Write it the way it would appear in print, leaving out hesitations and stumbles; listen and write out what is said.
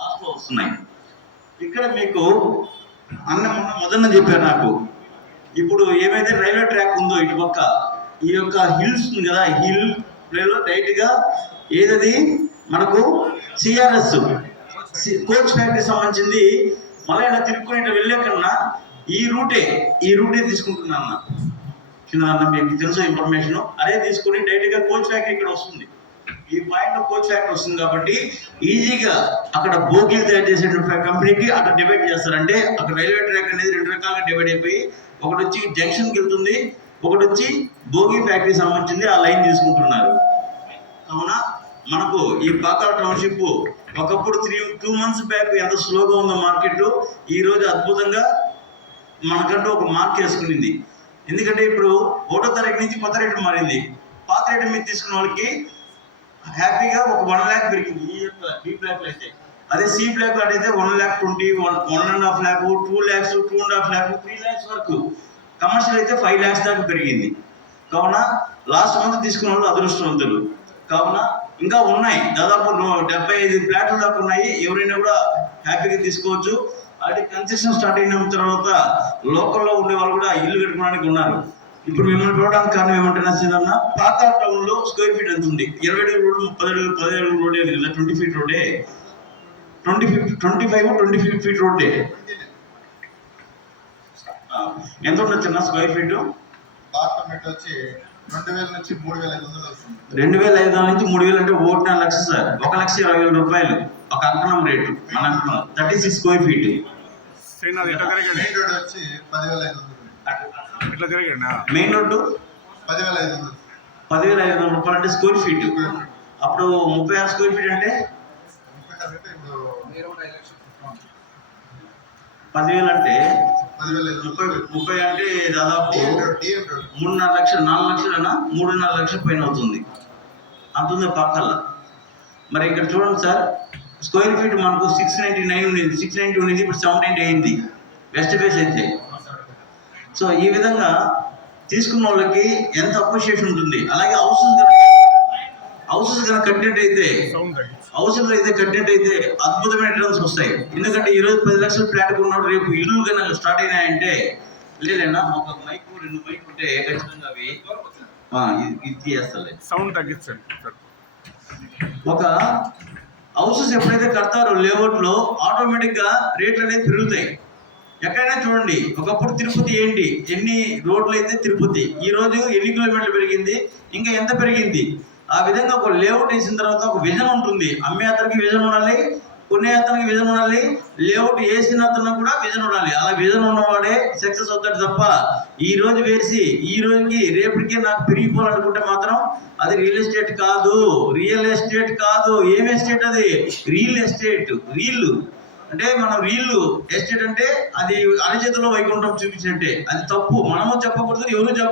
లాస్ట్లో వస్తున్నాయి. ఇక్కడ మీకు మొదన్న చెప్పారు నాకు, ఇప్పుడు ఏమైతే రైల్వే ట్రాక్ ఉందో ఇటు పక్క ఈ యొక్క హిల్స్ ఉంది కదా, హిల్ ప్లేలో డైరెక్ట్గా ఏదది మనకు సిఆర్ఎస్ కోచ్ ఫ్యాక్టరీ సంబంధించింది. మళ్ళీ ఇలా తిరుక్కుని వెళ్ళే కన్నా ఈ రూటే తీసుకుంటున్నా అన్న, మీకు తెలుసు ఇన్ఫర్మేషన్. అదే తీసుకుని డైరెక్ట్గా కోచ్ ఫ్యాక్టరీ ఇక్కడ వస్తుంది. ఈ పాయింట్ లో కోచ్ ఫ్యాక్టరీ వస్తుంది కాబట్టి ఈజీగా అక్కడ బోగీలు తయారు చేసే కంపెనీకి అక్కడ డివైడ్ చేస్తారంటే అక్కడ రైల్వే ట్రాక్ అనేది 2 రకాలుగా డివైడ్ అయిపోయి ఒకటి వచ్చి జంక్షన్కి వెళ్తుంది, ఒకటి వచ్చి బోగీ ఫ్యాక్టరీ సంబంధించింది. ఆ లైన్ తీసుకుంటున్నారు. కావున మనకు ఈ పాకాల టౌన్షిప్ ఒకప్పుడు 2 months బ్యాక్ ఎంత స్లోగా ఉందో మార్కెట్, ఈ రోజు అద్భుతంగా మనకంటూ ఒక మార్క్ వేసుకునింది. ఎందుకంటే ఇప్పుడు 1వ తారీఖు నుంచి కొత్త రేటు మారింది. పాత రేటు మీద తీసుకున్న వాళ్ళకి హ్యాపీగా ఒక 1 lakh పెరిగింది ఈ యొక్క బి బ్లాక్ లో అయితే. అదే సి బ్లాక్ లో అయితే 1,20,000, 1.5 lakh, 2 lakhs, 2.5 lakh, 3 lakhs వరకు. కమర్షియల్ అయితే 5 lakhs దాకా పెరిగింది. కావున లాస్ట్ మంత్ తీసుకున్న వాళ్ళు అదృష్టవంతులు. కావున ఇంకా ఉన్నాయి, దాదాపు 75 ఫ్లాట్లు దాకా ఉన్నాయి. ఎవరైనా కూడా హ్యాపీగా తీసుకోవచ్చు. అది కన్స్ట్రక్షన్ స్టార్ట్ అయిన తర్వాత లోకల్లో ఉండే వాళ్ళు కూడా ఇల్లు కట్టుకోవడానికి ఉన్నారు. ఇప్పుడు మిమ్మల్ని చూడడానికి కారణం ఏమంటున్నా సీదన్న, పాత టౌన్ లో స్క్వేర్ ఫీట్ ఎంత ఉంది? 20 అడుగుల రోడ్డు, 30 అడుగులు, 15 అడుగుల రోడ్డే కదా, 20 feet రోడ్డే, 25 feet రోడ్డే. ఎంత ఉండొచ్చు అన్న స్క్వేర్ ఫీట్? వచ్చి 2,000 నుంచి 3,500 వస్తుంది. 2,500 నుంచి 3,000 అంటే 1.5 లక్షలు సార్. 1,20,000 రూపాయలు ఒక అంకణం రేటు. మన 36 స్క్వేర్ ఫీట్. మెయిన్ రోడ్ వచ్చి 10,500. మెయిన్ రోడ్డు 10,500 రూపాయలు అంటే స్క్వేర్ ఫీట్. అప్పుడు 36 స్క్వేర్ ఫీట్ అంటే 10,000 అంటే 30 అంటే దాదాపు 3.5 లక్షలు, 4 లక్షలైనా 3.5 లక్షల పైన అవుతుంది. అంతుంది పక్కల్లా. మరి ఇక్కడ చూడండి సార్, స్క్వేర్ ఫీట్ మనకు 699 ఉండేది, 690 ఉండేది, ఇప్పుడు 790 అయింది వెస్ట్ ఫేస్ అయితే. సో ఈ విధంగా తీసుకున్న వాళ్ళకి ఎంత అప్రిషియేషన్ ఉంటుంది. అలాగే హౌసెస్ కనుక కట్టినట్టయితే, అద్భుతమైన రిటర్న్స్ వస్తాయి. ఎందుకంటే ఈరోజు 10 లక్షల ఫ్లాట్ కొన్నాడు, రేపు ఇల్లు కనుక స్టార్ట్ అయినాయంటే లేదన్నా ఒక మైక్ 2 మైక్ ఉంటే ఖచ్చితంగా అవి ఇది తీయేస్తాయి. సౌండ్ తగ్గించండి. ఒక హౌసెస్ ఎప్పుడైతే కడతారో లేఅవుట్ లో ఆటోమేటిక్ గా రేట్లు అనేది పెరుగుతాయి. ఎక్కడైనా చూడండి, ఒకప్పుడు తిరుపతి ఏంటి, ఎన్ని రోడ్లు అయితే తిరుపతి, ఈ రోజు ఎన్ని కిలోమీటర్లు పెరిగింది, ఇంకా ఎంత పెరిగింది. ఆ విధంగా ఒక లేఅవుట్ వేసిన తర్వాత ఒక విజన్ ఉంటుంది. అమ్మే అతనికి విజన్ ఉండాలి, కొనే అతనికి విజన్ ఉండాలి, లేఅవుట్ వేసిన అతను కూడా విజన్ ఉండాలి. అలా విజన్ ఉన్నవాడే సక్సెస్ అవుతాడు తప్ప ఈ రోజు వేసి ఈ రోజుకి రేపటికే నాకు పెరిగిపోవాలనుకుంటే మాత్రం అది రియల్ ఎస్టేట్ కాదు. ఏం ఎస్టేట్ అది? Real estate. అంటే మనం రియల్ ఎస్టేట్ అంటే అది అరచేతిలో వైకుంఠం చూపించినట్టే. అది తప్పు. మనము చెప్పకూడదు, ఎవరు చెప్ప